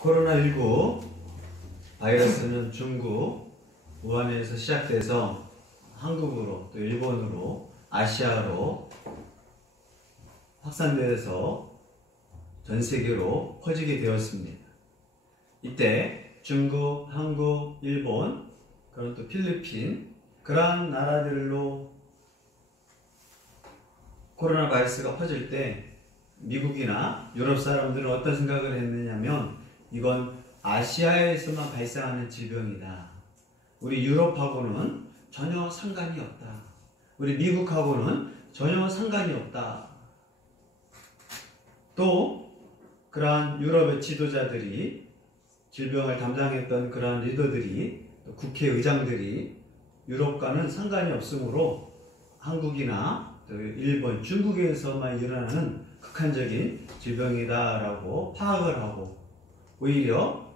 코로나19 바이러스는 중국 우한에서 시작돼서 한국으로 또 일본으로 아시아로 확산되어서 전 세계로 퍼지게 되었습니다. 이때 중국, 한국, 일본, 그런 또 필리핀 그러한 나라들로 코로나 바이러스가 퍼질 때 미국이나 유럽 사람들은 어떤 생각을 했느냐면 이건 아시아에서만 발생하는 질병이다. 우리 유럽하고는 전혀 상관이 없다. 우리 미국하고는 전혀 상관이 없다. 또 그러한 유럽의 지도자들이 질병을 담당했던 그러한 리더들이 또 국회의장들이 유럽과는 상관이 없으므로 한국이나 또 일본, 중국에서만 일어나는 극한적인 질병이다라고 파악을 하고 오히려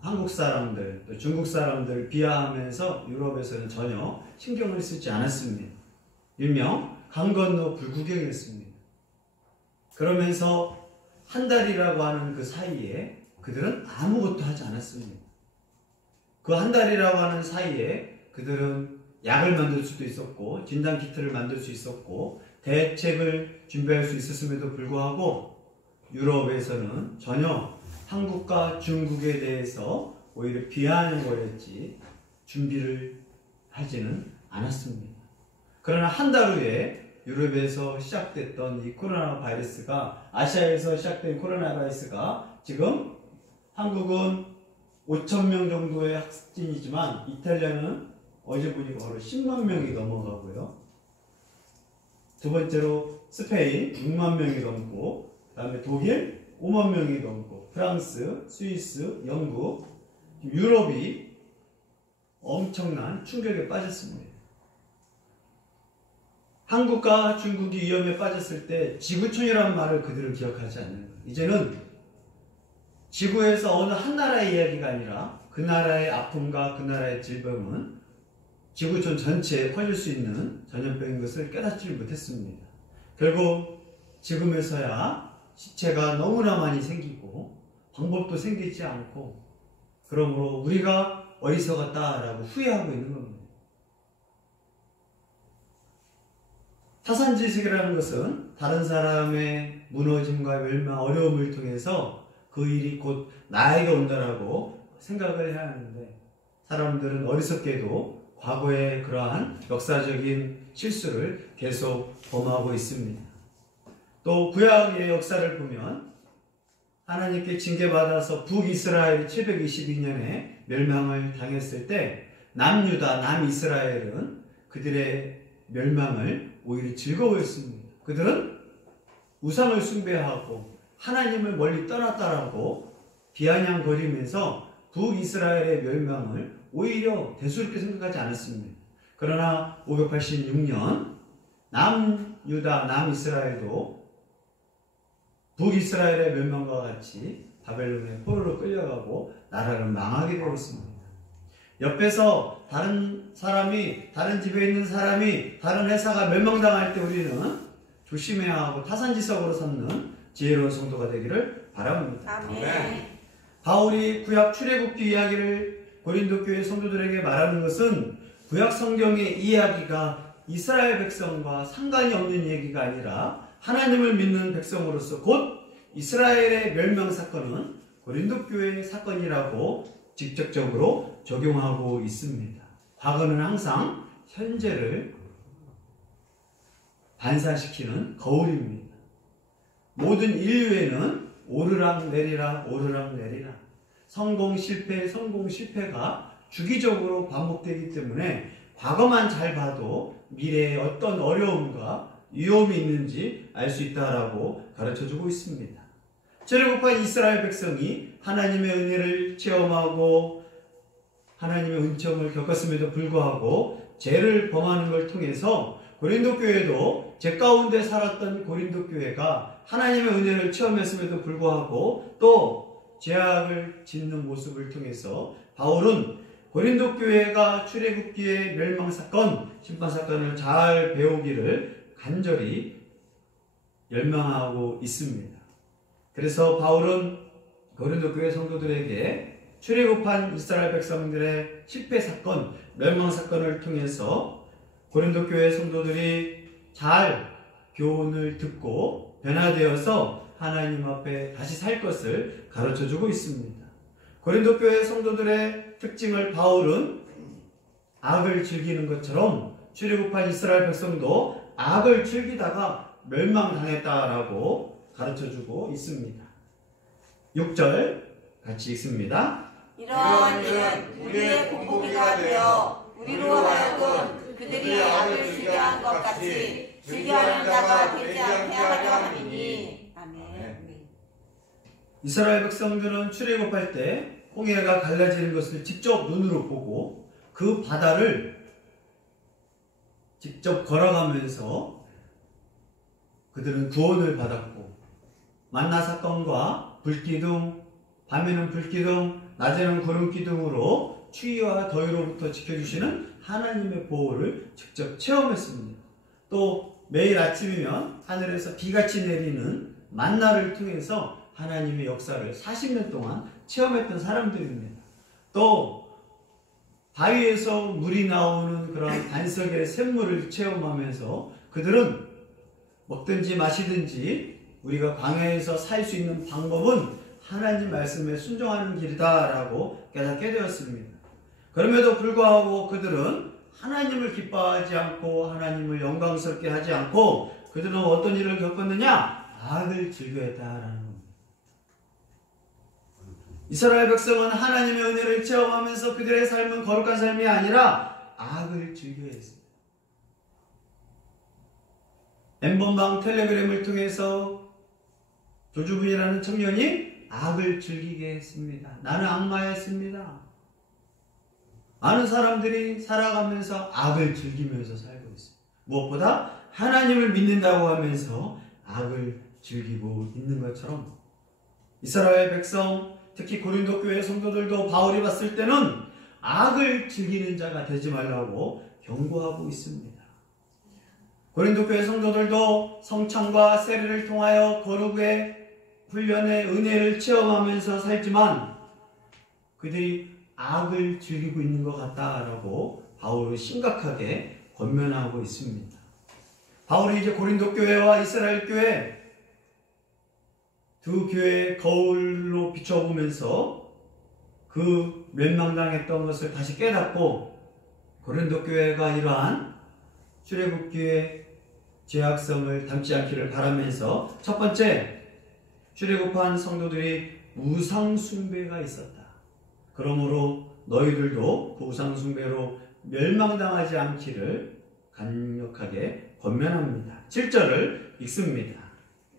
한국 사람들, 또 중국 사람들 비하하면서 유럽에서는 전혀 신경을 쓰지 않았습니다. 일명 강 건너 불구경이었습니다. 그러면서 한 달이라고 하는 그 사이에 그들은 아무것도 하지 않았습니다. 그 한 달이라고 하는 사이에 그들은 약을 만들 수도 있었고 진단키트를 만들 수 있었고 대책을 준비할 수 있었음에도 불구하고 유럽에서는 전혀 한국과 중국에 대해서 오히려 비하하는 거였지 준비를 하지는 않았습니다. 그러나 한 달 후에 유럽에서 시작됐던 이 코로나 바이러스가 아시아에서 시작된 코로나 바이러스가 지금 한국은 5,000명 정도의 확진이지만 이탈리아는 어제 보니까 바로 10만 명이 넘어가고요. 두 번째로 스페인 6만 명이 넘고 그 다음에 독일 5만 명이 넘고 프랑스, 스위스, 영국, 유럽이 엄청난 충격에 빠졌습니다. 한국과 중국이 위험에 빠졌을 때 지구촌이라는 말을 그들은 기억하지 않는 거예요. 이제는 지구에서 어느 한 나라의 이야기가 아니라 그 나라의 아픔과 그 나라의 질병은 지구촌 전체에 퍼질 수 있는 전염병인 것을 깨닫지 못했습니다. 결국 지금에서야 시체가 너무나 많이 생기고 방법도 생기지 않고 그러므로 우리가 어리석었다라고 후회하고 있는 겁니다. 타산지식이라는 것은 다른 사람의 무너짐과 멸망, 어려움을 통해서 그 일이 곧 나에게 온다라고 생각을 해야 하는데 사람들은 어리석게도 과거의 그러한 역사적인 실수를 계속 범하고 있습니다. 또 구약의 역사를 보면 하나님께 징계받아서 북이스라엘이 722년에 멸망을 당했을 때 남유다, 남이스라엘은 그들의 멸망을 오히려 즐거워했습니다. 그들은 우상을 숭배하고 하나님을 멀리 떠났다라고 비아냥거리면서 북이스라엘의 멸망을 오히려 대수롭게 생각하지 않았습니다. 그러나 586년 남유다, 남이스라엘도 북이스라엘의 멸망과 같이 바벨론의 포로로 끌려가고 나라를 망하게 되었습니다. 옆에서 다른 사람이, 다른 집에 있는 사람이, 다른 회사가 멸망당할 때 우리는 조심해야 하고 타산지석으로 삼는 지혜로운 성도가 되기를 바랍니다. 아멘. 바울이 구약 출애굽기 이야기를 고린도 교회 성도들에게 말하는 것은 구약 성경의 이야기가 이스라엘 백성과 상관이 없는 얘기가 아니라 하나님을 믿는 백성으로서 곧 이스라엘의 멸망 사건은 고린도 교회의 사건이라고 직접적으로 적용하고 있습니다. 과거는 항상 현재를 반사시키는 거울입니다. 모든 인류에는 오르락 내리락 오르락 내리락 성공 실패가 주기적으로 반복되기 때문에 과거만 잘 봐도 미래에 어떤 어려움과 위험이 있는지 알 수 있다라고 가르쳐주고 있습니다. 출애굽한 이스라엘 백성이 하나님의 은혜를 체험하고 하나님의 은총을 겪었음에도 불구하고 죄를 범하는 걸 통해서 고린도 교회도 죄 가운데 살았던 고린도 교회가 하나님의 은혜를 체험했음에도 불구하고 또 죄악을 짓는 모습을 통해서 바울은 고린도 교회가 출애굽기의 멸망사건, 심판사건을 잘 배우기를 간절히 열망하고 있습니다. 그래서 바울은 고린도 교회 성도들에게 출애굽한 이스라엘 백성들의 실패 사건, 멸망 사건을 통해서 고린도 교회 성도들이 잘 교훈을 듣고 변화되어서 하나님 앞에 다시 살 것을 가르쳐주고 있습니다. 고린도 교회 성도들의 특징을 바울은 악을 즐기는 것처럼 출애굽한 이스라엘 백성도 악을 즐기다가 멸망당했다라고 가르쳐주고 있습니다. 6절 같이 읽습니다. 이러한 일은 우리의 본보기가 되어 우리로 하여금 그들이 악을 즐겨한 것 같이 즐겨하는 자가 되지 않게 하려 함이니. 아멘. 이스라엘 백성들은 출애굽할 때 홍해가 갈라지는 것을 직접 눈으로 보고 그 바다를 직접 걸어가면서 그들은 구원을 받았고, 만나 사건과 불기둥, 밤에는 불기둥, 낮에는 구름기둥으로 추위와 더위로부터 지켜주시는 하나님의 보호를 직접 체험했습니다. 또 매일 아침이면 하늘에서 비같이 내리는 만나를 통해서 하나님의 역사를 40년 동안 체험했던 사람들입니다. 또 바위에서 물이 나오는 그런 반석의 샘물을 체험하면서 그들은 먹든지 마시든지 우리가 광야에서 살 수 있는 방법은 하나님 말씀에 순종하는 길이다라고 깨닫게 되었습니다. 그럼에도 불구하고 그들은 하나님을 기뻐하지 않고 하나님을 영광스럽게 하지 않고 그들은 어떤 일을 겪었느냐? 악을 즐겨했다라는 겁니다. 이스라엘 백성은 하나님의 은혜를 체험하면서 그들의 삶은 거룩한 삶이 아니라 악을 즐겨했습니다. N번방 텔레그램을 통해서 조주분이라는 청년이 악을 즐기게 했습니다. 나는 악마였습니다. 많은 사람들이 살아가면서 악을 즐기면서 살고 있습니다. 무엇보다 하나님을 믿는다고 하면서 악을 즐기고 있는 것처럼 이스라엘 백성, 특히 고린도 교회 성도들도 바울이 봤을 때는 악을 즐기는 자가 되지 말라고 경고하고 있습니다. 고린도 교회 성도들도 성찬과 세례를 통하여 거룩의 훈련의 은혜를 체험하면서 살지만 그들이 악을 즐기고 있는 것 같다라고 바울은 심각하게 권면하고 있습니다. 바울이 이제 고린도 교회와 이스라엘 교회 두 교회의 거울로 비춰보면서 그 멸망당했던 것을 다시 깨닫고 고린도 교회가 이러한 출애굽기의 죄악성을 담지 않기를 바라면서 첫 번째, 출애굽한 성도들이 우상숭배가 있었다. 그러므로 너희들도 그 우상숭배로 멸망당하지 않기를 강력하게 권면합니다. 7절을 읽습니다.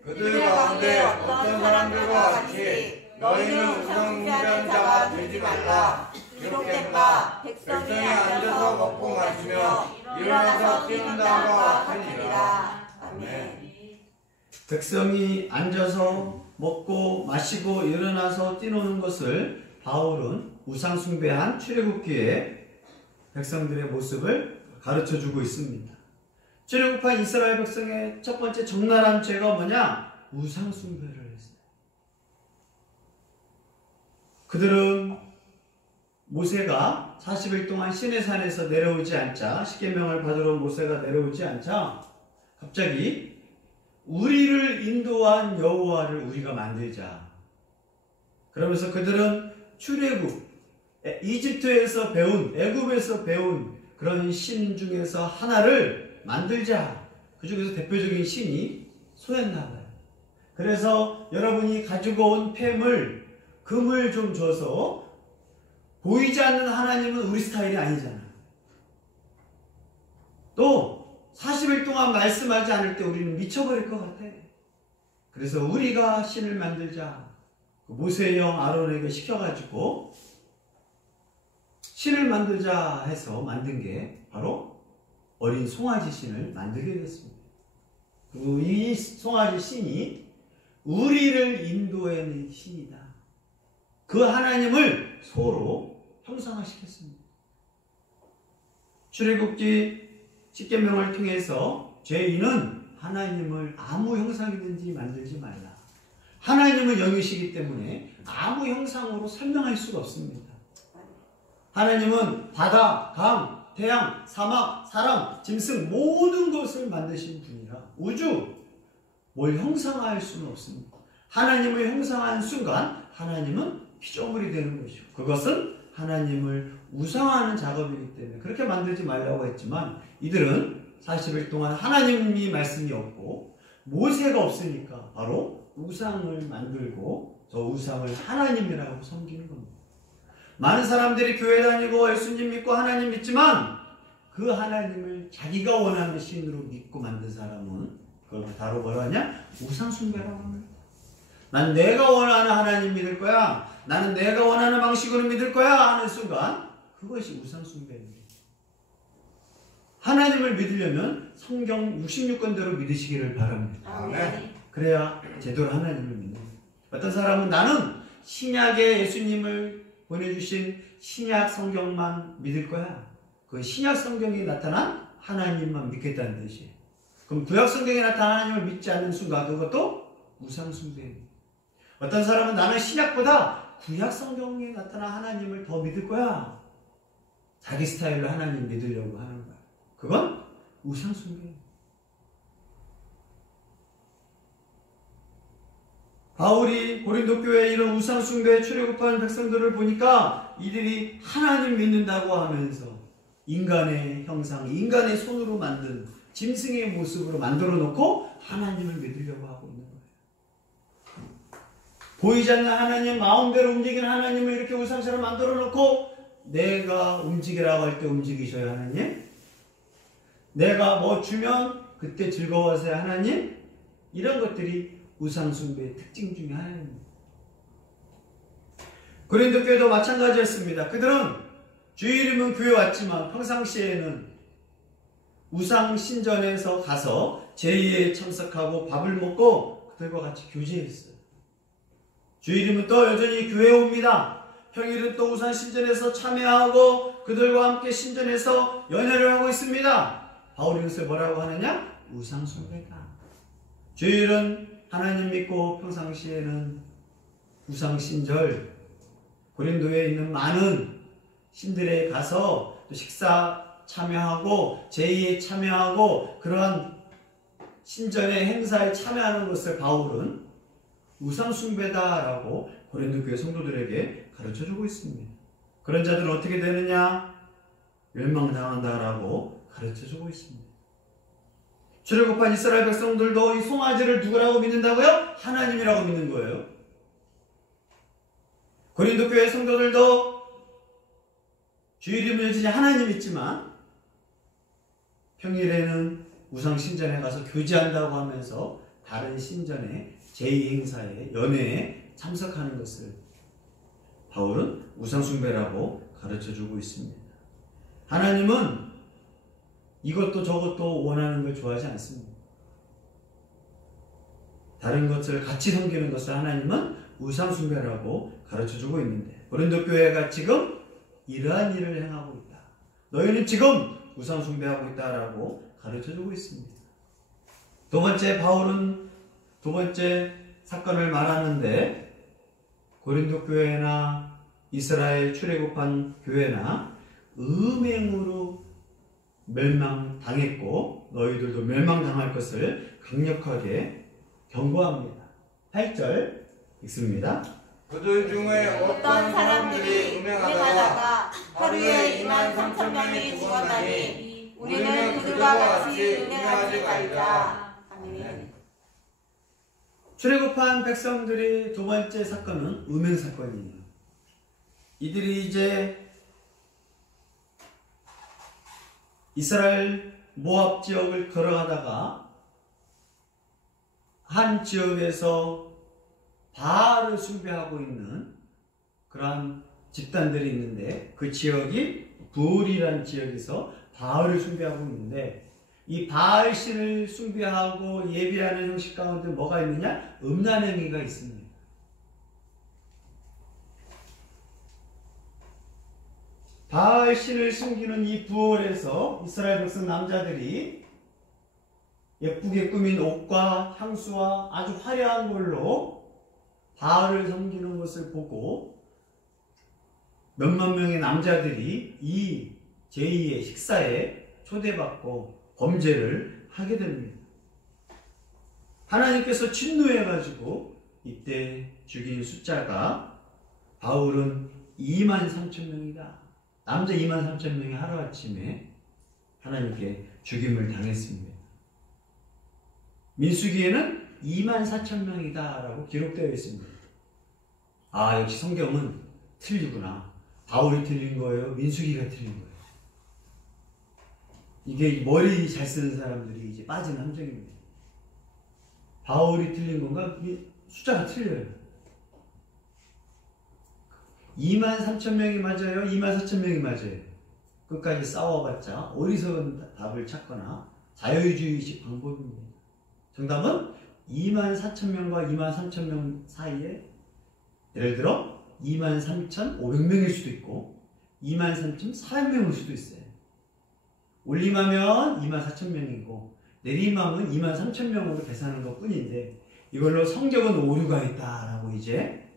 그들 가운데 어떤 사람들과 같이 너희는 우상숭배하는 자가 되지 말라. 기록된 바 백성이 앉아서 먹고 마시며 일어나서 뛰는 자와 같으니라. 아멘. 백성이 앉아서 먹고 마시고 일어나서 뛰노는 것을 바울은 우상숭배한 출애굽기의 백성들의 모습을 가르쳐주고 있습니다. 출애굽한 이스라엘 백성의 첫 번째 적나라한 죄가 뭐냐? 우상숭배를 했어요. 그들은 모세가 40일 동안 시내산에서 내려오지 않자, 십계명을 받으러 모세가 내려오지 않자 갑자기 우리를 인도한 여호와를 우리가 만들자. 그러면서 그들은 출애굽, 이집트에서 배운, 애굽에서 배운 그런 신 중에서 하나를 만들자. 그 중에서 대표적인 신이 소였나봐요. 그래서 여러분이 가지고 온 폐물, 금을 좀 줘서 보이지 않는 하나님은 우리 스타일이 아니잖아요. 또 40일 동안 말씀하지 않을 때 우리는 미쳐버릴 것 같아. 그래서 우리가 신을 만들자. 모세의 형 아론에게 시켜가지고 신을 만들자 해서 만든 게 바로 어린 송아지 신을 만들게 됐습니다. 그리고 이 송아지 신이 우리를 인도하는 신이다. 그 하나님을 소로 형상화시켰습니다. 출애굽기 십계명을 통해서 죄인은 하나님을 아무 형상이든지 만들지 말라. 하나님은 영이시기 때문에 아무 형상으로 설명할 수가 없습니다. 하나님은 바다, 강, 태양, 사막, 사람, 짐승 모든 것을 만드신 분이라 우주 뭘 형상화할 수는 없습니다. 하나님을 형상한 순간 하나님은 피조물이 되는 것이고 그것은 하나님을 우상화하는 작업이기 때문에 그렇게 만들지 말라고 했지만 이들은 40일 동안 하나님이 말씀이 없고 모세가 없으니까 바로 우상을 만들고 저 우상을 하나님이라고 섬기는 겁니다. 많은 사람들이 교회 다니고 예수님 믿고 하나님 믿지만 그 하나님을 자기가 원하는 신으로 믿고 만든 사람은 그걸 바로 뭐라 하냐? 우상숭배라고 합니다. 난 내가 원하는 하나님 믿을 거야. 나는 내가 원하는 방식으로 믿을 거야 하는 순간 그것이 우상숭배입니다. 하나님을 믿으려면 성경 66권대로 믿으시기를 바랍니다. 아멘. 그래야 제대로 하나님을 믿는 거예요. 어떤 사람은 나는 신약의 예수님을 보내주신 신약 성경만 믿을 거야. 그 신약 성경에 나타난 하나님만 믿겠다는 뜻이에요. 그럼 구약 성경에 나타난 하나님을 믿지 않는 순간 그것도 우상숭배입니다. 어떤 사람은 나는 신약보다 구약 성경에 나타난 하나님을 더 믿을 거야. 자기 스타일로 하나님 믿으려고 하는 거야. 그건 우상숭배입니다. 바울이 고린도 교회에 이런 우상숭배에 출애굽한 백성들을 보니까 이들이 하나님 믿는다고 하면서 인간의 형상, 인간의 손으로 만든 짐승의 모습으로 만들어 놓고 하나님을 믿으려고 하고 있는 거예요. 보이지 않는 하나님, 마음대로 움직이는 하나님을 이렇게 우상처럼 만들어 놓고 내가 움직이라고 할 때 움직이셔야 하나님, 내가 뭐 주면 그때 즐거워하세요 하나님, 이런 것들이 우상숭배의 특징 중에 하나입니다. 고린도 교회도 마찬가지였습니다. 그들은 주의 이름은 교회 왔지만 평상시에는 우상 신전에서 가서 제의에 참석하고 밥을 먹고 그들과 같이 교제했어요. 주의 이름은 또 여전히 교회에 옵니다. 평일은 또 우상 신전에서 참여하고 그들과 함께 신전에서 연회를 하고 있습니다. 바울이 이것을 뭐라고 하느냐? 우상숭배다. 주일은 하나님 믿고 평상시에는 우상신절, 고린도에 있는 많은 신들에 가서 또 식사 참여하고 제의에 참여하고 그러한 신전의 행사에 참여하는 것을 바울은 우상숭배다라고 고린도 교회 성도들에게 가르쳐주고 있습니다. 그런 자들은 어떻게 되느냐? 멸망당한다라고 가르쳐주고 있습니다. 출애굽한 이스라엘 백성들도 이 송아지를 누구라고 믿는다고요? 하나님이라고 믿는 거예요. 고린도 교회 성도들도 주 이름을 여전히 하나님 믿지만 평일에는 우상 신전에 가서 교제한다고 하면서 다른 신전의 제의 행사에 연회에 참석하는 것을 바울은 우상숭배라고 가르쳐주고 있습니다. 하나님은 이것도 저것도 원하는 걸 좋아하지 않습니다. 다른 것을 같이 섬기는 것을 하나님은 우상숭배라고 가르쳐주고 있는데 고린도 교회가 지금 이러한 일을 행하고 있다. 너희는 지금 우상숭배하고 있다라고 가르쳐주고 있습니다. 두 번째 바울은 두 번째 사건을 말하는데 고린도 교회나 이스라엘 출애굽한 교회나 음행으로 멸망당했고 너희들도 멸망당할 것을 강력하게 경고합니다. 8절 읽습니다. 그들 중에 어떤 사람들이 음행하다가 하루에 23,000명이 죽었나니 우리는 그들과 같이 음행하지 말자. 아멘. 출애굽한 백성들이 두 번째 사건은 음행 사건이에요. 이들이 이제 이스라엘 모압 지역을 걸어가다가 한 지역에서 바알을 숭배하고 있는 그러한 집단들이 있는데 그 지역이 부울이라는 지역에서 바알을 숭배하고 있는데 이 바알 신을 숭배하고 예배하는 형식 가운데 뭐가 있느냐? 음란행위가 있습니다. 바알 신을 숨기는 이 부올에서 이스라엘 백성 남자들이 예쁘게 꾸민 옷과 향수와 아주 화려한 걸로 바알을 섬기는 것을 보고 몇만 명의 남자들이 이 제2의 식사에 초대받고 범죄를 하게 됩니다. 하나님께서 진노해가지고 이때 죽인 숫자가 바울은 23,000명이다. 남자 23,000명이 하루아침에 하나님께 죽임을 당했습니다. 민수기에는 24,000명이다 라고 기록되어 있습니다. 아, 역시 성경은 틀리구나. 바울이 틀린 거예요? 민수기가 틀린 거예요? 이게 머리 잘 쓰는 사람들이 이제 빠지는 함정입니다. 바울이 틀린 건가? 숫자가 틀려요. 23,000명이 맞아요? 24,000명이 맞아요? 끝까지 싸워봤자 어리석은 답을 찾거나 자유주의식 방법입니다. 정답은 24,000명과 23,000명 사이에 예를 들어 23,500명일 수도 있고 23,400명일 수도 있어요. 올림하면 24,000명이고 내림하면 23,000명으로 계산하는 것 뿐인데 이걸로 성경은 오류가 있다라고 이제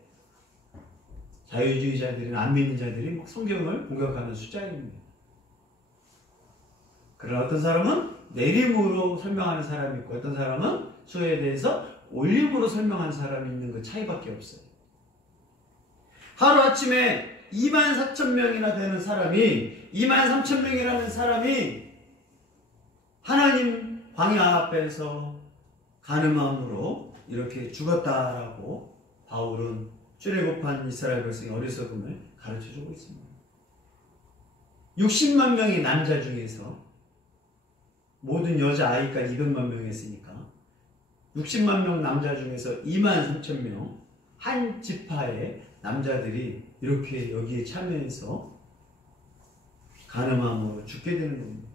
자유주의자들이나 안 믿는 자들이 성경을 공격하는 숫자입니다. 그러나 어떤 사람은 내림으로 설명하는 사람이 있고 어떤 사람은 수에 대해서 올림으로 설명하는 사람이 있는 그 차이밖에 없어요. 하루아침에 24,000명이나 되는 사람이 23,000명이라는 사람이 하나님 광야 앞에서 간음함으로 이렇게 죽었다라고 바울은 출애굽한 이스라엘 백성의 어리석음을 가르쳐주고 있습니다. 60만 명의 남자 중에서 모든 여자 아이까지 200만 명이었으니까 60만 명 남자 중에서 23,000명 한 지파의 남자들이 이렇게 여기에 참여해서 간음함으로 죽게 되는 겁니다.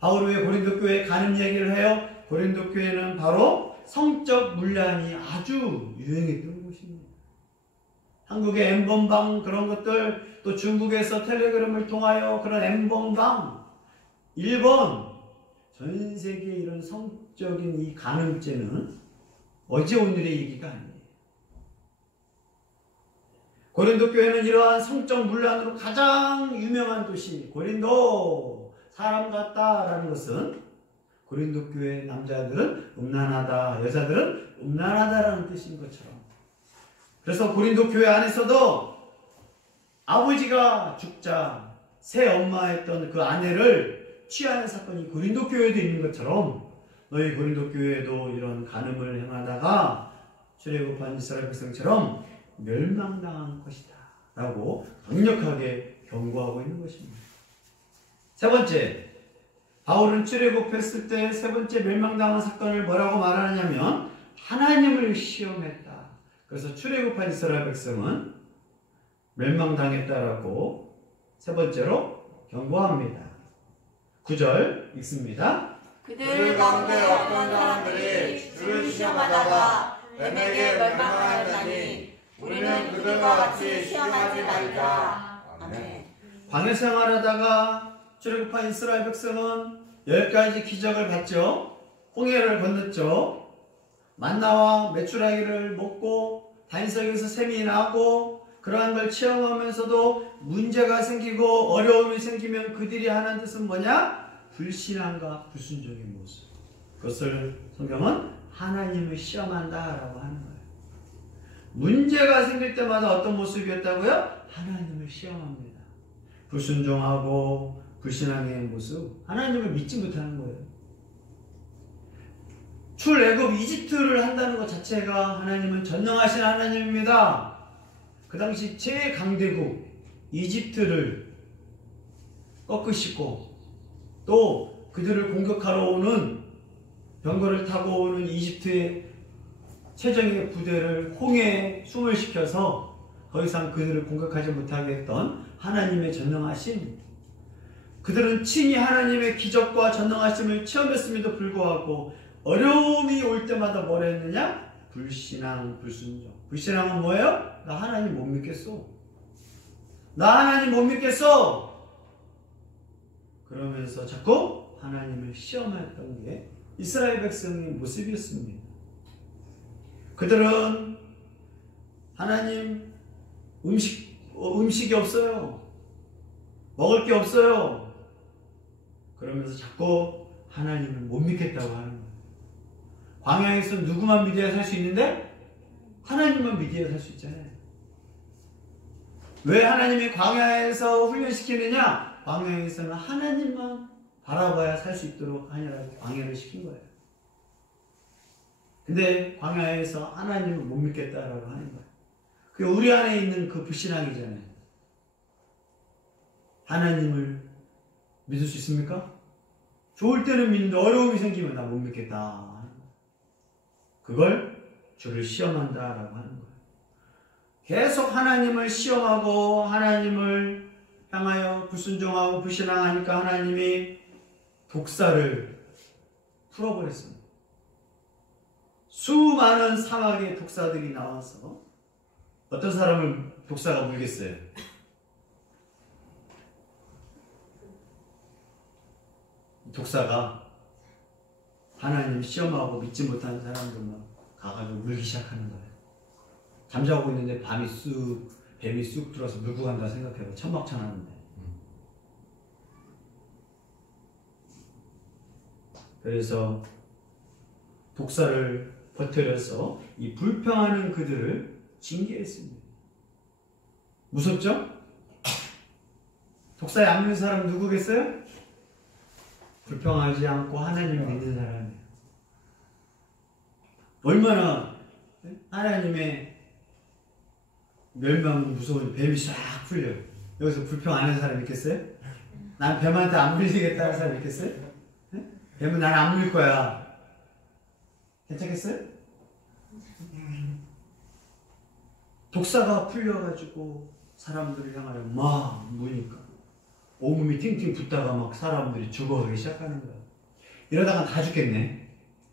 바울이 왜 고린도 교회에 간음 얘기를 해요? 고린도 교회는 바로 성적 문란이 아주 유행했던 곳입니다. 한국의 엠번방 그런 것들, 또 중국에서 텔레그램을 통하여 그런 엠번방, 일본, 전 세계 이런 성적인 이 간음죄는 어제 오늘의 얘기가 아니에요. 고린도 교회는 이러한 성적 문란으로 가장 유명한 도시 고린도 사람 같다라는 것은 고린도 교회 남자들은 음란하다, 여자들은 음란하다라는 뜻인 것처럼 그래서 고린도 교회 안에서도 아버지가 죽자 새 엄마했던 그 아내를 취하는 사건이 고린도 교회에도 있는 것처럼 너희 고린도 교회에도 이런 간음을 행하다가 출애굽한 이스라엘 백성처럼 멸망당한 것이다 라고 강력하게 경고하고 있는 것입니다. 세 번째, 바울은 출애굽했을 때 세 번째 멸망당한 사건을 뭐라고 말하느냐면 하나님을 시험했다. 그래서 출애굽한 이스라엘 백성은 멸망당했다라고 세 번째로 경고합니다. 9절 읽습니다. 그들 가운데 어떤 사람들이 주를 시험하다가 뱀에게 멸망하였나니 우리는 그들과 같이 시험하지 말자. 아멘. 광야 생활하다가 출애굽한 이스라엘 백성은 10가지 기적을 봤죠. 홍해를 건넜죠. 만나와 메추라기를 먹고 단석에서 샘이 나고 그러한 걸 체험하면서도 문제가 생기고 어려움이 생기면 그들이 하는 뜻은 뭐냐? 불신앙과 불순종의 모습. 그것을 성경은 하나님을 시험한다라고 하는 거예요. 문제가 생길 때마다 어떤 모습이었다고요? 하나님을 시험합니다. 불순종하고 불신앙의 모습, 하나님을 믿지 못하는 거예요. 출애굽 이집트를 한다는 것 자체가 하나님은 전능하신 하나님입니다. 그 당시 최강대국 이집트를 꺾으시고 또 그들을 공격하러 오는 병거를 타고 오는 이집트의 최정예 부대를 홍해에 숨을 시켜서 더 이상 그들을 공격하지 못하게 했던 하나님의 전능하심, 그들은 친히 하나님의 기적과 전능하심을 체험했음에도 불구하고 어려움이 올 때마다 뭐라 했느냐? 불신앙, 불순종. 불신앙은 뭐예요? 나 하나님 못 믿겠어. 나 하나님 못 믿겠어. 그러면서 자꾸 하나님을 시험했던 게 이스라엘 백성의 모습이었습니다. 그들은 하나님 음식이 없어요. 먹을 게 없어요. 그러면서 자꾸 하나님을 못 믿겠다고 하는 거예요. 광야에서 누구만 믿어야 살 수 있는데 하나님만 믿어야 살 수 있잖아요. 왜 하나님이 광야에서 훈련시키느냐? 광야에서는 하나님만 바라봐야 살 수 있도록 하느라고 광야를 시킨 거예요. 근데 광야에서 하나님을 못 믿겠다라고 하는 거예요. 그게 우리 안에 있는 그 불신앙이잖아요. 하나님을 믿을 수 있습니까? 좋을 때는 믿는데 어려움이 생기면 나 못 믿겠다. 그걸 주를 시험한다라고 하는 거예요. 계속 하나님을 시험하고 하나님을 향하여 불순종하고 불신앙하니까 하나님이 독사를 풀어버렸습니다. 수많은 사막의 독사들이 나와서 어떤 사람을 독사가 물겠어요? 독사가 하나님 시험하고 믿지 못하는 사람들만 가가지고 물기 시작하는 거예요. 잠자고 있는데 뱀이 쑥 들어서 물고 간다 생각해요. 천막천하는데. 그래서 독사를 버텨려서 이 불평하는 그들을 징계했습니다. 무섭죠? 독사에 안 믿는 사람 누구겠어요? 불평하지 않고 하나님을 믿는 사람이에요. 얼마나 하나님의 멸망 무서운 뱀이 싹 풀려요. 여기서 불평 안 하는 사람 있겠어요? 난 뱀한테 안 물리겠다는 사람 있겠어요? 뱀은 난 안 물릴 거야. 괜찮겠어요? 독사가 풀려가지고 사람들을 향하여 막 무니까 온몸이 팅팅 붓다가 막 사람들이 죽어가기 시작하는 거야. 이러다가 다 죽겠네.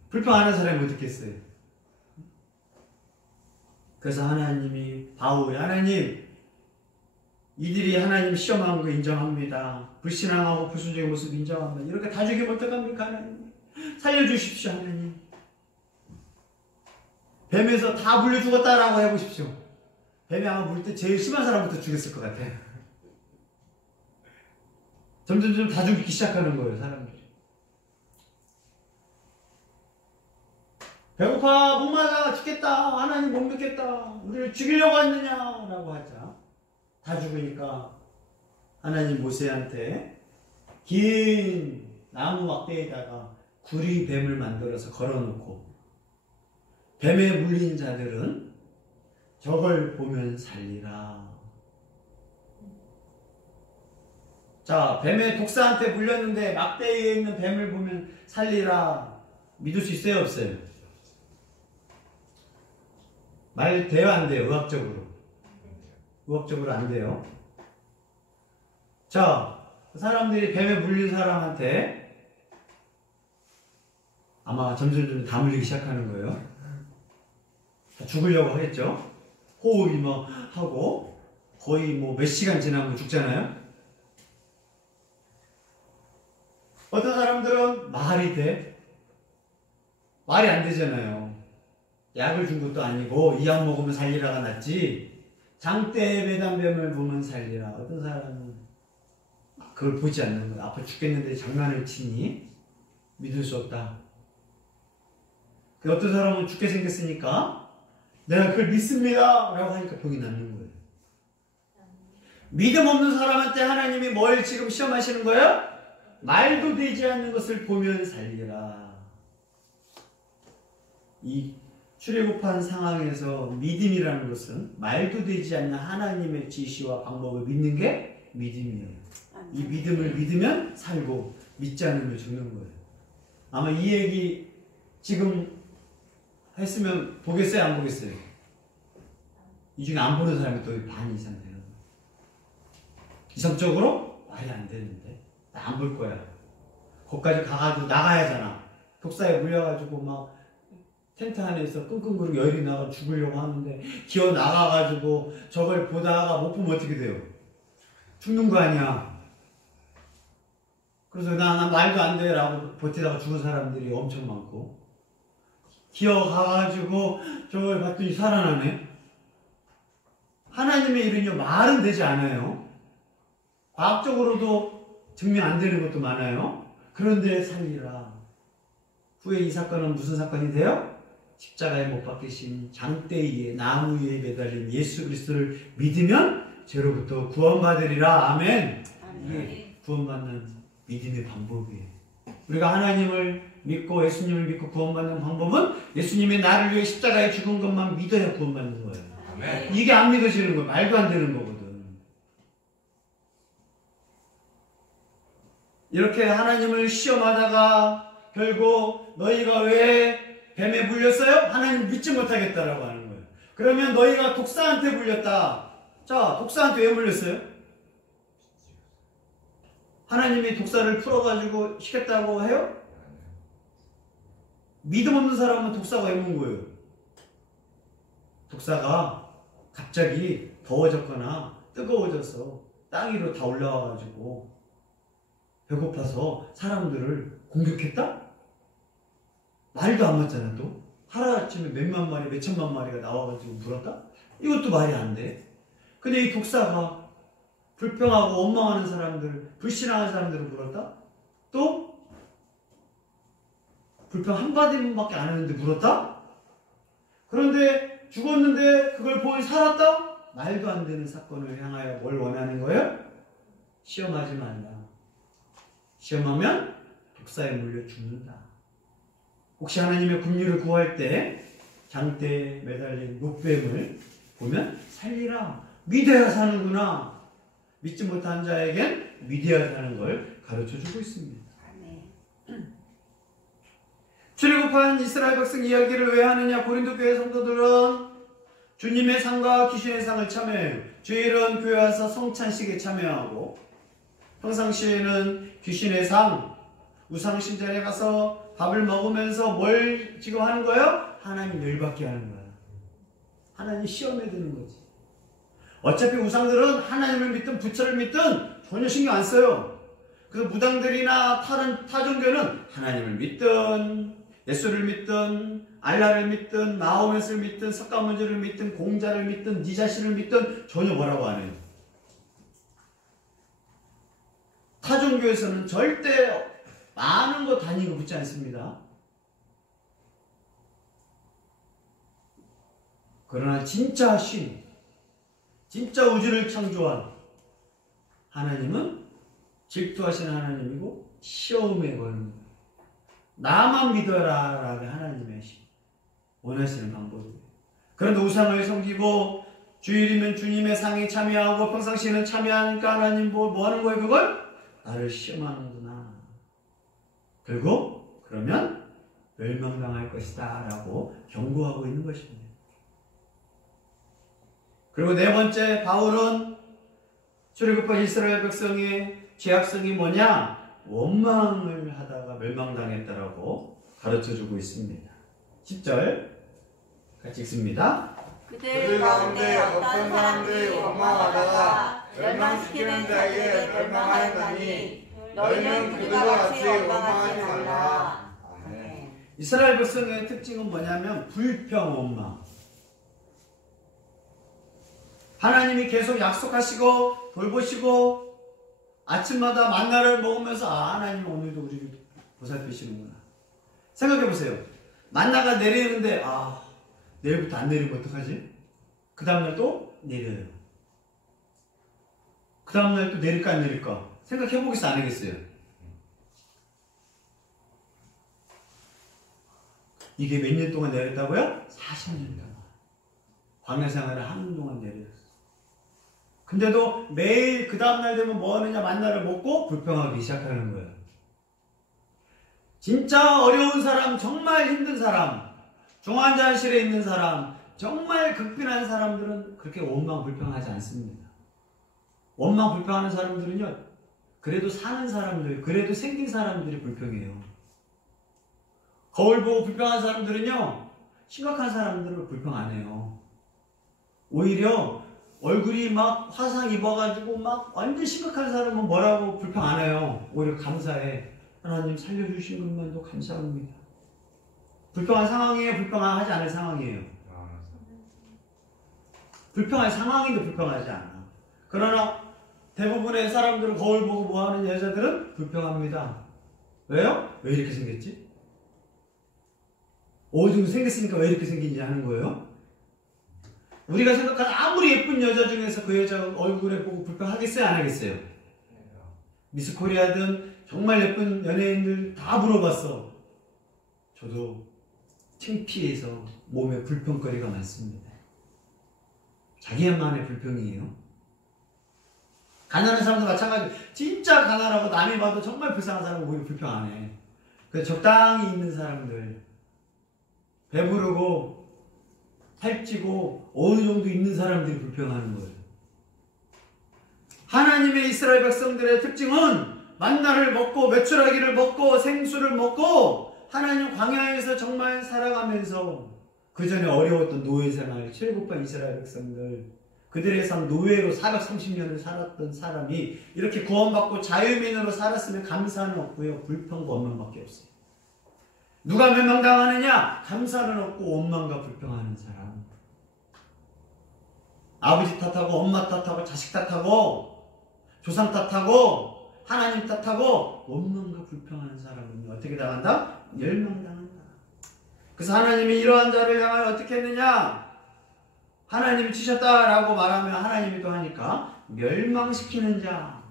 불평 안 하는 사람이 어떻겠어요? 그래서 하나님이 바울이 하나님 이들이 하나님 시험한 거 인정합니다. 불신앙하고 불순종의 모습 인정합니다. 이렇게 다 죽이면 어떡합니까? 하나님 살려주십시오. 하나님 뱀에서 다 물려 죽었다라고 해보십시오. 뱀이 아마 물 때 제일 심한 사람부터 죽였을 것 같아. 점점 다 죽기 시작하는 거예요. 사람들이. 배고파 목말라 죽겠다. 하나님 못 믿겠다. 우리를 죽이려고 했느냐라고 하자. 다 죽으니까 하나님 모세한테 긴 나무 막대에다가 구리 뱀을 만들어서 걸어놓고 뱀에 물린 자들은 저걸 보면 살리라. 자, 뱀의 독사한테 물렸는데 막대에 있는 뱀을 보면 살리라. 믿을 수 있어요? 없어요? 말 돼요? 안 돼요? 의학적으로? 의학적으로 안 돼요. 자, 사람들이 뱀에 물린 사람한테 아마 점점 다 물리기 시작하는 거예요. 다 죽으려고 하겠죠? 호흡이 막 하고 거의 뭐 몇 시간 지나면 죽잖아요? 어떤 사람들은 말이 돼? 말이 안 되잖아요. 약을 준 것도 아니고 이 약 먹으면 살리라가 낫지 장대에 매단 뱀을 보면 살리라. 어떤 사람은 그걸 보지 않는 거야. 아파 죽겠는데 장난을 치니 믿을 수 없다. 어떤 사람은 죽게 생겼으니까 내가 그걸 믿습니다 라고 하니까 병이 낫는 거예요. 믿음 없는 사람한테 하나님이 뭘 지금 시험하시는 거예요? 말도 되지 않는 것을 보면 살리라. 이 출애굽한 상황에서 믿음이라는 것은 말도 되지 않는 하나님의 지시와 방법을 믿는 게 믿음이에요. 이 믿음을 믿으면 살고 믿지 않으면 죽는 거예요. 아마 이 얘기 지금 했으면 보겠어요? 안 보겠어요? 이 중에 안 보는 사람이 또 반 이상 되는 거예요. 이성적으로 말이 안 되는데 나 안 볼 거야. 거기까지 가가지고 나가야잖아. 독사에 물려가지고 막 텐트 안에서 끙끙거리고 열이 나가 죽으려고 하는데 기어 나가가지고 저걸 보다가 못 보면 어떻게 돼요? 죽는 거 아니야. 그래서 나 말도 안 돼 라고 버티다가 죽은 사람들이 엄청 많고 기어 가가지고 저걸 봤더니 살아나네. 하나님의 일은요, 말은 되지 않아요. 과학적으로도 증명 안 되는 것도 많아요. 그런데 살리라. 후에 이 사건은 무슨 사건이 돼요? 십자가에 못 박히신 장대 위에 나무 위에 매달린 예수 그리스도를 믿으면 죄로부터 구원받으리라. 아멘. 이게 구원받는 믿음의 방법이에요. 우리가 하나님을 믿고 예수님을 믿고 구원받는 방법은 예수님이 나를 위해 십자가에 죽은 것만 믿어야 구원받는 거예요. 아멘. 이게 안 믿어지는 거예요. 말도 안 되는 거거든. 이렇게 하나님을 시험하다가 결국 너희가 왜 뱀에 물렸어요? 하나님 믿지 못하겠다라고 하는 거예요. 그러면 너희가 독사한테 물렸다. 자, 독사한테 왜 물렸어요? 하나님이 독사를 풀어가지고 시켰다고 해요? 믿음 없는 사람은 독사가 왜 문 거예요? 독사가 갑자기 더워졌거나 뜨거워져서 땅 위로 다 올라와가지고 배고파서 사람들을 공격했다? 말도 안 맞잖아. 또 하루아침에 몇만 마리 몇천만 마리가 나와가지고 물었다? 이것도 말이 안 돼. 근데 이 독사가 불평하고 원망하는 사람들, 불신하는 사람들을 물었다? 또 불평 한마디밖에 안 했는데 물었다? 그런데 죽었는데 그걸 보니 살았다? 말도 안 되는 사건을 향하여 뭘 원하는 거예요? 시험하지 말라. 시험하면 독사에 물려 죽는다. 혹시 하나님의 긍휼을 구할 때 장대에 매달린 목뱀을 보면 살리라. 믿어야 사는구나. 믿지 못한 자에겐 믿어야 사는 걸 가르쳐주고 있습니다. 출애굽한 이스라엘 백성 이야기를 왜 하느냐? 고린도 교회 성도들은 주님의 상과 귀신의 상을 참여해요. 주일은 교회 와서 성찬식에 참여하고 평상시에는 귀신의 상, 우상신전에 가서 밥을 먹으면서 뭘 지금 하는 거예요? 하나님 열받게 하는 거예요. 하나님 시험에 드는 거지. 어차피 우상들은 하나님을 믿든 부처를 믿든 전혀 신경 안 써요. 그래서 무당들이나 타종교는 하나님을 믿든 예수를 믿든 알라를 믿든 마호멧을 믿든 석가모니를 믿든 공자를 믿든 네 자신을 믿든 전혀 뭐라고 안 해요. 타종교에서는 절대 많은 거 다니고 붙지 않습니다. 그러나 진짜 신, 진짜 우주를 창조한 하나님은 질투하시는 하나님이고 시험에 걸는 거예요. 나만 믿어라 라는 하나님의 원하시는 방법이에요. 그런데 우상을 섬기고 주일이면 주님의 상에 참여하고 평상시에는 참여하니까 하나님 뭐 하는 거예요? 그걸? 나를 시험하는구나. 결국 그러면 멸망당할 것이다 라고 경고하고 있는 것입니다. 그리고 네 번째, 바울은 출애굽한 이스라엘 백성의 죄악성이 뭐냐? 원망을 하다가 멸망당했다라고 가르쳐주고 있습니다. 10절 같이 읽습니다. 그들 가운데 어떤 사람들이 원망하다가 멸망시키는 자에게 멸망하였다니 너희는 그들과 같이 원망하지 말라. 아멘. 이스라엘 백성의 특징은 뭐냐면 불평, 원망. 하나님이 계속 약속하시고 돌보시고 아침마다 만나를 먹으면서 하나님 오늘도 우리를 보살피시는구나. 생각해보세요. 만나가 내리는데 내일부터 안 내리면 어떡하지? 그 다음날 또 내려요. 그 다음날 또 내릴까 안 내릴까? 생각해보겠어 안 하겠어요? 이게 몇 년 동안 내렸다고요? 40년 동안. 광야 생활을 하는 동안 내렸어요. 근데도 매일 그 다음날 되면 뭐 하느냐? 만나를 먹고 불평하기 시작하는 거예요. 진짜 어려운 사람, 정말 힘든 사람, 중환자실에 있는 사람, 정말 극빈한 사람들은 그렇게 원망 불평하지 않습니다. 원망 불평하는 사람들은요, 그래도 사는 사람들, 그래도 생긴 사람들이 불평해요. 거울 보고 불평하는 사람들은요, 심각한 사람들을 불평 안 해요. 오히려 얼굴이 막 화상 입어가지고 막 완전 심각한 사람은 뭐라고 불평 안 해요. 오히려 감사해. 하나님 살려주신 것만도 감사합니다. 불평한 상황이에요? 불평하지 않을 상황이에요? 불평할 상황인데 불평하지 않아. 그러나 대부분의 사람들은 거울 보고 뭐하는 여자들은 불평합니다. 왜요? 왜 이렇게 생겼지? 어디서 생겼으니까 왜 이렇게 생긴지 하는 거예요. 우리가 생각하는 아무리 예쁜 여자 중에서 그 여자 얼굴에 보고 불평하겠어요? 안 하겠어요? 미스코리아든 정말 예쁜 연예인들 다 물어봤어. 저도 창피해서 몸에 불평거리가 많습니다. 자기만의 불평이에요. 가난한 사람도 마찬가지로 진짜 가난하고 남이 봐도 정말 불쌍한 사람은 오히려 불평 안 해. 그래서 적당히 있는 사람들, 배부르고 살찌고 어느 정도 있는 사람들이 불평하는 거예요. 하나님의 이스라엘 백성들의 특징은 만나를 먹고 메추라기를 먹고 생수를 먹고 하나님 광야에서 정말 살아가면서 그 전에 어려웠던 노예 생활, 출애굽한 이스라엘 백성들, 그들의 삶 노예로 430년을 살았던 사람이 이렇게 구원받고 자유민으로 살았으면 감사는 없고요, 불평과 원망밖에 없어요. 누가 멸망당하느냐? 감사는 없고 원망과 불평하는 사람. 아버지 탓하고 엄마 탓하고 자식 탓하고 조상 탓하고 하나님 탓하고 원망과 불평하는 사람은 어떻게 당한다? 멸망당한다. 그래서 하나님이 이러한 자를 향하여 어떻게 했느냐? 하나님이 치셨다라고 말하면 하나님이 또 하니까 멸망시키는 자.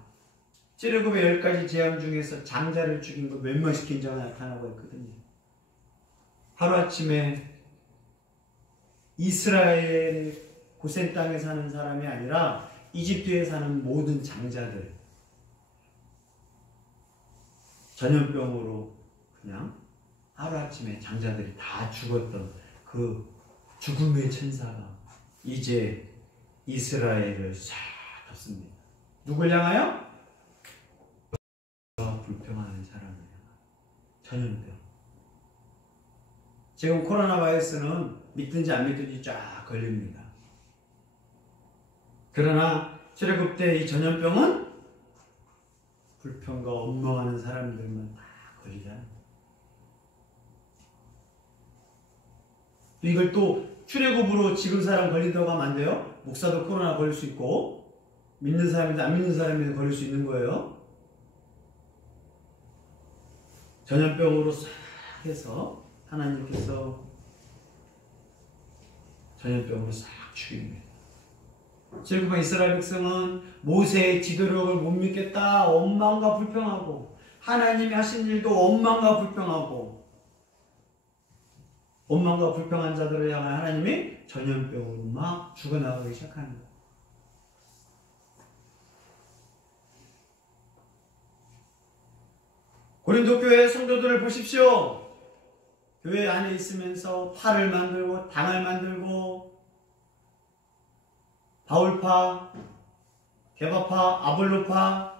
출애굽의 10가지 재앙 중에서 장자를 죽인 거 멸망시킨 자가 나타나고 있거든요. 하루아침에 이스라엘 고센 땅에 사는 사람이 아니라 이집트에 사는 모든 장자들, 전염병으로 그냥 하루아침에 장자들이 다 죽었던 그 죽음의 천사가 이제 이스라엘을 싹 덮습니다. 누굴 향하여? 불평하는 사람을 향하여. 전염병. 지금 코로나 바이러스는 믿든지 안 믿든지 쫙 걸립니다. 그러나 출애굽 때 이 전염병은 불평과 원망하는 사람들만 다 걸리잖아요. 이걸 또 출애굽으로 지금 사람 걸린다고 하면 안 돼요. 목사도 코로나 걸릴 수 있고 믿는 사람이든 안 믿는 사람이든 걸릴 수 있는 거예요. 전염병으로 싹 해서 하나님께서 전염병으로 싹 죽입니다. 출애굽한 이스라엘 백성은 모세의 지도력을 못 믿겠다 원망과 불평하고 하나님이 하신 일도 원망과 불평하고 원망과 불평한 자들을 향해 하나님이 전염병으로 막 죽어나가기 시작합니다. 고린도 교회 성도들을 보십시오. 교회 안에 있으면서 파를 만들고 당을 만들고 바울파, 게바파, 아볼로파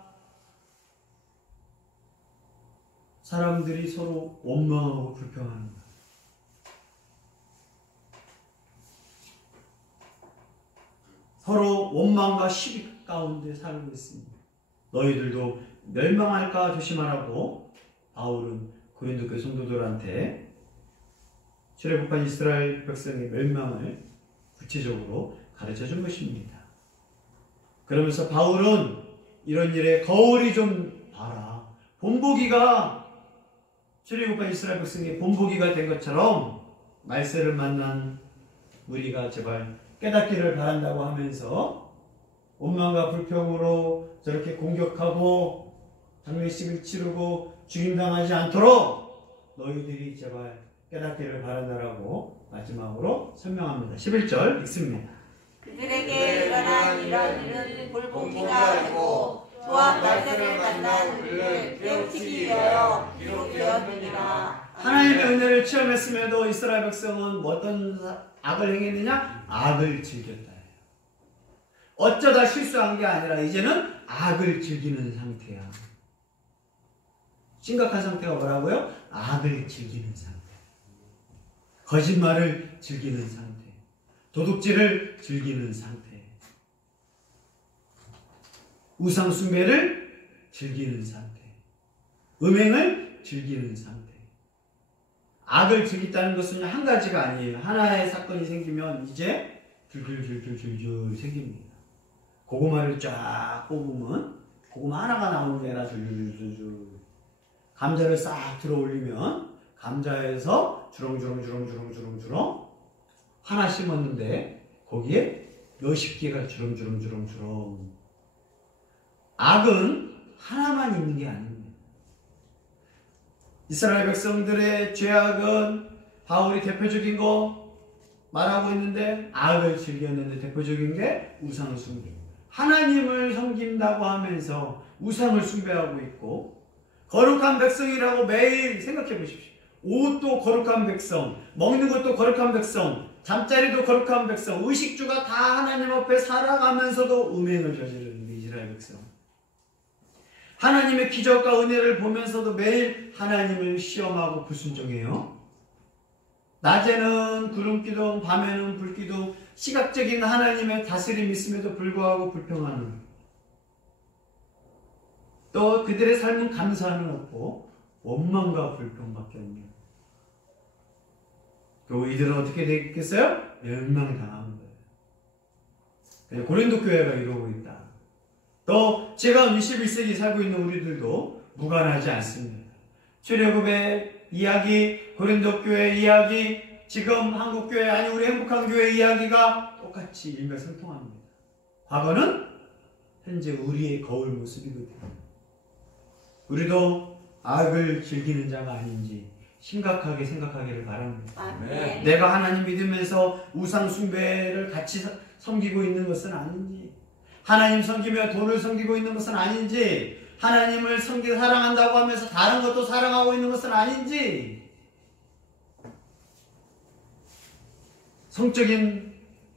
사람들이 서로 원망하고 불평하는 거예요. 서로 원망과 시비 가운데 살고 있습니다. 너희들도 멸망할까 조심하라고 바울은 고린도 교회 성도들한테 출애굽한 이스라엘 백성의 멸망을 구체적으로 가르쳐 준 것입니다. 그러면서 바울은 이런 일에 거울이 좀 봐라. 본보기가 출애굽한 이스라엘 백성의 본보기가 된 것처럼 말세를 만난 우리가 제발 깨닫기를 바란다고 하면서 원망과 불평으로 저렇게 공격하고 장례식을 치르고 죽임당하지 않도록 너희들이 제발 깨닫기를 바란다라고 마지막으로 설명합니다. 11절 읽습니다. 그들에게 일어난 이런 일은 볼보기가 되고 또한 말세를 만난 우리를 깨우치기 위하여 기록되었느니라. 하나님의 은혜를 체험했음에도 이스라엘 백성은 어떤 악을 행했느냐? 악을 즐겼다. 어쩌다 실수한 게 아니라 이제는 악을 즐기는 상태야. 심각한 상태가 뭐라고요? 악을 즐기는 상태. 거짓말을 즐기는 상태. 도둑질을 즐기는 상태. 우상숭배를 즐기는 상태. 음행을 즐기는 상태. 악을 즐긴다는 것은 한 가지가 아니에요. 하나의 사건이 생기면 이제 줄줄줄줄줄줄 생깁니다. 고구마를 쫙 뽑으면 고구마 하나가 나오는 게 아니라 줄줄줄줄. 감자를 싹 들어 올리면 감자에서 주렁주렁 하나 심었는데 거기에 몇십 개가 주렁주렁. 악은 하나만 있는 게 아닙니다. 이스라엘 백성들의 죄악은 바울이 대표적인 거 말하고 있는데 악을 즐겼는데 대표적인 게 우상을 숭배. 하나님을 섬긴다고 하면서 우상을 숭배하고 있고 거룩한 백성이라고 매일 생각해 보십시오. 옷도 거룩한 백성, 먹는 것도 거룩한 백성, 잠자리도 거룩한 백성, 의식주가 다 하나님 앞에 살아가면서도 음행을 저지르는 이스라엘 백성. 하나님의 기적과 은혜를 보면서도 매일 하나님을 시험하고 불순종해요. 낮에는 구름기둥, 밤에는 불기둥, 시각적인 하나님의 다스림이 있음에도 불구하고 불평하는. 또 그들의 삶은 감사는 없고 원망과 불평밖에 없네요. 그리고 이들은 어떻게 되겠어요? 멸망당한 거예요. 고린도 교회가 이러고 있다. 또 지금 21세기 살고 있는 우리들도 무관하지 않습니다. 출애굽의 이야기, 고린도 교회 이야기, 지금 한국 교회 아니 우리 행복한 교회 이야기가 똑같이 일맥상통합니다. 과거는 현재 우리의 거울 모습이거든요. 우리도 악을 즐기는 자가 아닌지 심각하게 생각하기를 바랍니다. 아멘. 내가 하나님 믿으면서 우상 숭배를 같이 섬기고 있는 것은 아닌지, 하나님 섬기며 돈을 섬기고 있는 것은 아닌지, 하나님을 사랑한다고 하면서 다른 것도 사랑하고 있는 것은 아닌지, 성적인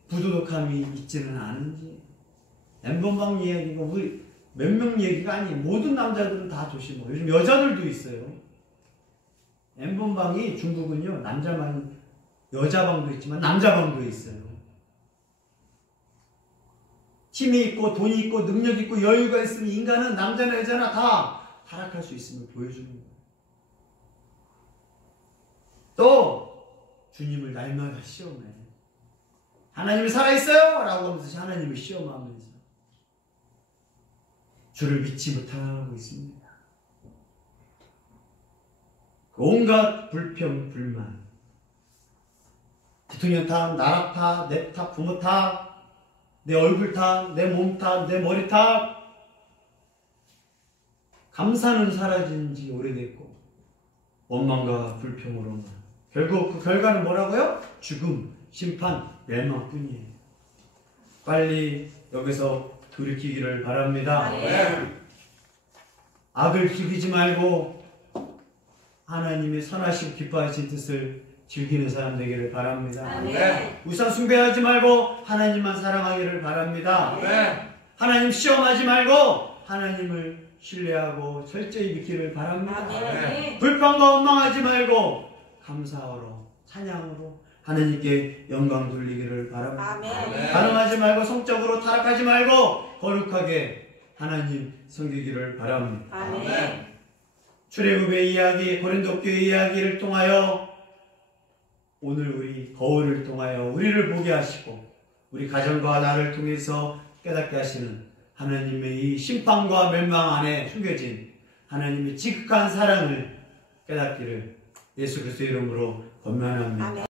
부도덕함이 있지는 않은지. 엠번방 이야기가 우리 몇 명 얘기가 아니에요. 모든 남자들은 다 조심해요. 요즘 여자들도 있어요. 엠번방이 중국은요, 남자만, 여자방도 있지만 남자방도 있어요. 힘이 있고 돈이 있고 능력이 있고 여유가 있으면 인간은 남자나 여자나 다 타락할 수 있음을 보여주는 거예요. 또 주님을 날마다 시험해. 하나님이 살아있어요? 라고 하면서 하나님을 시험하면서 주를 믿지 못하고 있습니다. 온갖 불평, 불만, 대통령 탓, 나라 탓, 내 탓, 부모 탓, 내 얼굴 탓, 내 몸 탓, 내 머리 탓. 감사는 사라진 지 오래됐고 원망과 불평으로만 결국 그 결과는 뭐라고요? 죽음, 심판, 멸망뿐이에요. 빨리 여기서 돌이키기를 바랍니다. 악을 즐기지 말고 하나님의 선하시고 기뻐하신 뜻을 즐기는 사람 되기를 바랍니다. 우상 숭배하지 말고 하나님만 사랑하기를 바랍니다. 하나님 시험하지 말고 하나님을 신뢰하고 철저히 믿기를 바랍니다. 불평과 원망하지 말고 감사로 찬양으로 하나님께 영광 돌리기를 바랍니다. 가늠하지 말고 성적으로 타락하지 말고 거룩하게 하나님 섬기기를 바랍니다. 출애굽의 이야기, 고린도 교회 이야기를 통하여 오늘 우리 거울을 통하여 우리를 보게 하시고 우리 가정과 나를 통해서 깨닫게 하시는 하나님의 이 심판과 멸망 안에 숨겨진 하나님의 지극한 사랑을 깨닫기를 예수 그리스도의 이름으로 권면합니다.